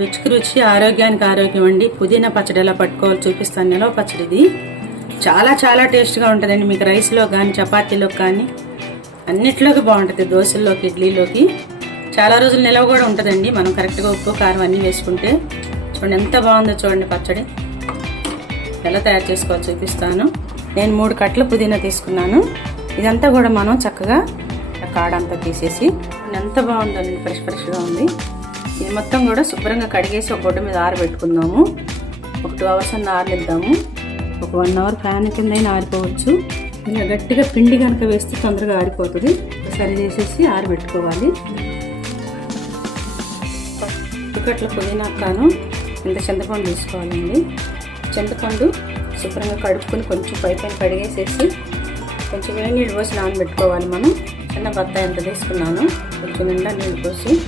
రుచికి రుచి ఆరోగ్యానికి ఆరోగ్యం అండి. పుదీనా పచ్చడి ఎలా పట్టుకోవాలి చూపిస్తాను. నిలవ పచ్చడి ఇది చాలా చాలా టేస్ట్గా ఉంటుందండి. మీకు రైస్లో కానీ చపాతీలోకి కానీ అన్నిట్లోకి బాగుంటుంది. దోశల్లోకి ఇడ్లీలోకి. చాలా రోజులు నిలవ కూడా ఉంటుందండి. మనం కరెక్ట్గా ఉప్పు కారం అన్నీ వేసుకుంటే చూడండి ఎంత బాగుందో చూడండి పచ్చడి. ఎలా తయారు చేసుకోవాలో చూపిస్తాను. నేను మూడు కట్టలు పుదీనా తీసుకున్నాను. ఇదంతా కూడా మనం చక్కగా కాడంతా తీసేసి ఎంత బాగుందండి ఫ్రెష్ ఫ్రెష్గా ఉంది. ఇది మొత్తం కూడా శుభ్రంగా కడిగేసి ఒక గుడ్డ మీద ఆరబెట్టుకుందాము. ఒక టూ అవర్స్ అన్న ఆరనిద్దాము. ఒక వన్ అవర్ ఫ్యాన్ కింద అయినా ఆరిపోవచ్చు. ఇలా గట్టిగా పిండి కనుక వేస్తే తొందరగా ఆరిపోతుంది. సరి చేసేసి ఆరబెట్టుకోవాలి. ఉక్కట్ల పుదీనా కాను ఇంత చింతపండు తీసుకోవాలండి. చింతపండు శుభ్రంగా కడుక్కొని కొంచెం పై పైన కడిగేసేసి కొంచెం వేడి నీళ్ళు పోసి నానబెట్టుకోవాలి మనం. చిన్న బత్తాయి ఎంత తీసుకున్నాను. కొంచెం నిండా నీళ్ళు పోసి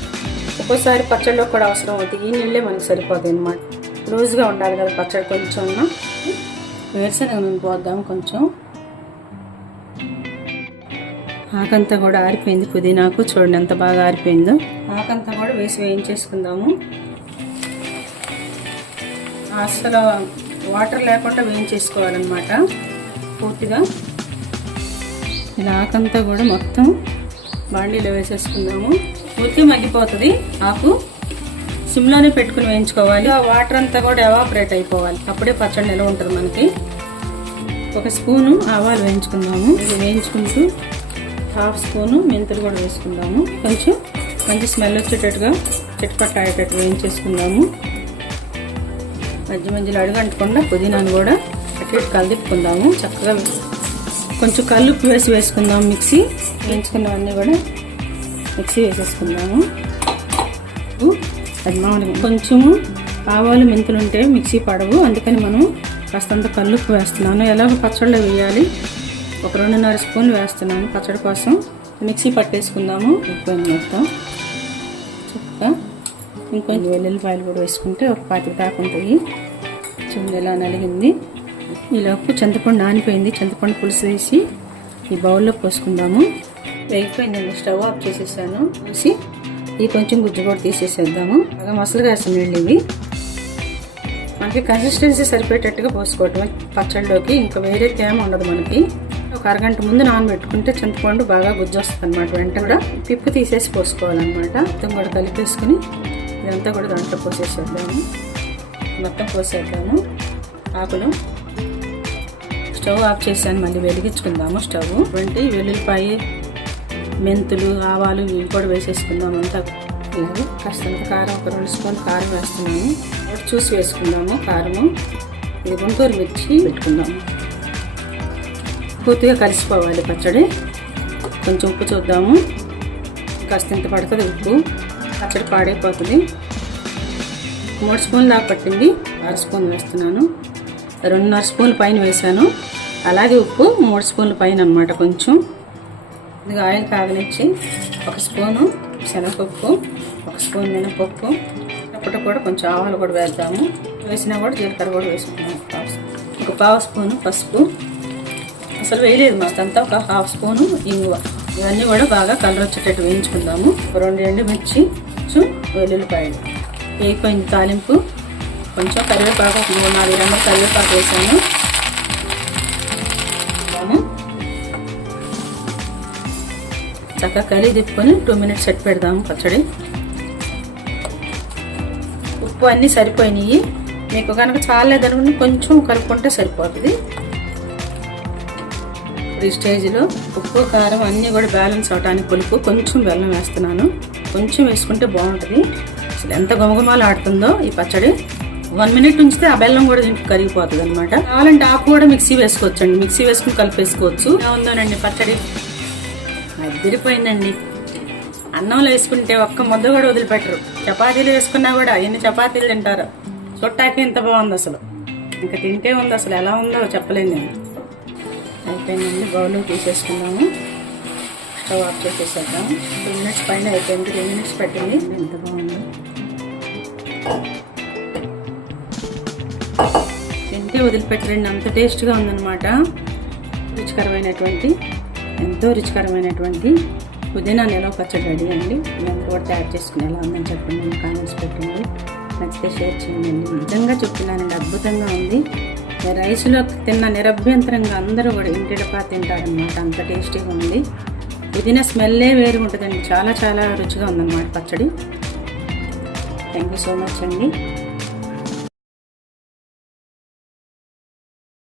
ఒక్కోసారి పచ్చడిలో కూడా అవసరం అవుతుంది. ఈ నీళ్ళే మనకి సరిపోతాయి అనమాట లూజ్గా ఉండాలి కదా పచ్చడి కొంచెం ఉన్న వేరుశనగ నూనె పోద్దాం కొంచెం. ఆకంతా కూడా ఆరిపోయింది పుదీనాకు. చూడండి ఎంత బాగా ఆరిపోయిందో. ఆకంతా కూడా వేసి వేయించేసుకుందాము. అసలు వాటర్ లేకుండా వేయించేసుకోవాలన్నమాట పూర్తిగా. ఇలా ఆకంతా కూడా మొత్తం బాండీలో వేసేసుకుందాము. పూర్తి మగ్గిపోతుంది. ఆకు సిమ్లోనే పెట్టుకుని వేయించుకోవాలి. ఆ వాటర్ అంతా కూడా ఎవాపరేట్ అయిపోవాలి. అప్పుడే పచ్చడి నిల్వ ఉంటుంది మనకి. ఒక స్పూను ఆవాలు వేయించుకుందాము. ఇది వేయించుకుంటూ హాఫ్ స్పూను మెంతులు కూడా వేసుకుందాము. కొంచెం మంచి స్మెల్ వచ్చేటట్టుగా చిట్పట్ట అయ్యేటట్టు వేయించేసుకుందాము. మధ్య మధ్యలో అడుగు అంటకుండా పుదీనాను కూడా అటు ఇటు కలిదిప్పుకుందాము. చక్కగా కొంచెం కల్లుప్పు వేసి వేసుకుందాం మిక్సీ. వేయించుకున్నవన్నీ కూడా మిక్సీ వేసేసుకుందాము. అది మామూలుగా కొంచెము ఆవాలు మెంతులు ఉంటే మిక్సీ పడవు. అందుకని మనం కాస్తంత కల్లుప్పు వేస్తున్నాను. ఎలాగ పచ్చడిలో వేయాలి? ఒక రెండున్నర స్పూన్లు వేస్తున్నాను పచ్చడి కోసం. మిక్సీ పట్టేసుకుందాము. ఉప్పు మొత్తం చక్కగా ఇంకొంచెం వెల్లుల్లిపాయలు కూడా వేసుకుంటే ఒక పాతిక దాకా ఉంటాయి. చూడండి నలిగింది. ఈలోపు చింతపండు నానిపోయింది. చింతపండు పులుసు వేసి ఈ బౌల్లో పోసుకుందాము. వేగిపోయిందండి స్టవ్ ఆఫ్ చేసేసాను. చూసి ఇది కొంచెం గుజ్జు కూడా తీసేసేద్దాము. బాగా మసలుగా వేసిన నీళ్ళు ఇవి. మనకి కన్సిస్టెన్సీ సరిపోయేటట్టుగా పోసుకోవటం పచ్చడిలోకి ఇంకా వేరే తేమ ఉండదు మనకి. ఒక అరగంట ముందు నానబెట్టుకుంటే చింతపండు బాగా గుజ్జు వస్తుంది అనమాట వెంట కూడా పిప్పు తీసేసి పోసుకోవాలన్నమాట. మొత్తం కూడా కలిపేసుకుని ఇదంతా కూడా దాంట్లో పోసేసేద్దాము. మొత్తం పోసేద్దాము. ఆకులు. స్టవ్ ఆఫ్ చేశాను. మళ్ళీ వెలిగించుకుందాము స్టవ్ వంటి వెల్లుల్లిపాయ మెంతులు ఆవాలు ఇవి కూడా వేసేసుకుందాం అంతా. ఇలాగే కాస్తంత కారం ఒక రెండు స్పూన్ కారం వేస్తున్నాము చూసి వేసుకుందాము కారము. ఇది గుంటూరు మిర్చి పెట్టుకుందాము. పూర్తిగా కలిసిపోవాలి పచ్చడి. కొంచెం ఉప్పు చూద్దాము. కాస్తంత పడుతుంది ఉప్పు. పచ్చడి పాడైపోతుంది. మూడు స్పూన్లు దాకా పట్టింది. ఆరు స్పూన్ వేస్తున్నాను. రెండున్నర స్పూన్ పైన వేసాను అలాగే ఉప్పు మూడు స్పూన్ల పైన అనమాట కొంచెం. ఇది ఆయిల్ కాగనిచ్చి ఒక స్పూను శనగపప్పు ఒక స్పూన్ మినపప్పు అప్పటి కూడా కొంచెం ఆవాలు కూడా వేద్దాము. వేసినా కూడా జీలకర్ర కూడా వేసుకున్నాము. ఒక పావు స్పూను పసుపు. అసలు వేయలేదు మస్తంతా ఒక హాఫ్ స్పూను ఇంగువ. ఇవన్నీ కూడా బాగా కలర్ వచ్చేటట్టు వేయించుకుందాము. రెండు రెండు మిర్చి కొంచెం వెల్లుల్లిపాయలు. వేయిపోయింది తాలింపు కొంచెం కరివేపాకు మూడు నాలుగు రెండు కరివేపాకు వేసాను. చక్కగా కలిగి తిప్పుకొని టూ మినిట్స్ సెట్ పెడదాము పచ్చడి. ఉప్పు అన్నీ సరిపోయినాయి. మీకు కనుక చాలేదనుకుని కొంచెం కలుపుకుంటే సరిపోతుంది. ఇప్పుడు ఈ స్టేజ్లో ఉప్పు కారం అన్నీ కూడా బ్యాలెన్స్ అవడానికి పులుపు కొంచెం బెల్లం వేస్తున్నాను. కొంచెం వేసుకుంటే బాగుంటుంది. అసలు ఎంత గుమగుమాలు ఆడుతుందో ఈ పచ్చడి. వన్ మినిట్ ఉంచితే ఆ బెల్లం కూడా దీంట్లో కరిగిపోతుంది అనమాట కావాలంటే ఆకు కూడా మిక్సీ వేసుకోవచ్చండి. మిక్సీ వేసుకుని కలిపేసుకోవచ్చు. ఉందోనండి పచ్చడి? అదిరిపోయిందండి. అన్నంలో వేసుకుంటే ఒక్క ముద్ద కూడా వదిలిపెట్టరు. చపాతీలు వేసుకున్నా కూడా ఎన్ని చపాతీలు తింటారు. చుట్టాకి ఇంత బాగుంది అసలు. ఇంకా తింటే ఉంది అసలు. ఎలా ఉందో చెప్పలేను నేను. అయిపోయిందండి. బౌల్లో తీసేసుకున్నాము స్టవ్ ఆఫ్ చేసేసేద్దాం. టూ మినిట్స్ పైన అయిపోయింది. టూ మినిట్స్ పెట్టింది. ఎంత బాగుంది. తింటే వదిలిపెట్టరండి. అంత టేస్ట్గా ఉందన్నమాట. రుచికరమైనటువంటి ఎంతో రుచికరమైనటువంటి పుదీనా నిలవ పచ్చడి రెడీ అండి. మేము కూడా తయారు చేసుకుని ఎలా ఉందని చెప్పండి కామెంట్స్ పెట్టండి. నచ్చితే షేర్ చేయండి. నిజంగా చెప్తున్నానండి అద్భుతంగా ఉంది. రైస్లో తిన్న నిరభ్యంతరంగా అందరూ కూడా ఇంటిడపా తింటారనమాట అంత టేస్టీగా ఉంది. పుదీనా స్మెల్లే వేరు ఉంటుందండి. చాలా చాలా రుచిగా ఉందన్నమాట పచ్చడి. థ్యాంక్ యూ సో మచ్ అండి.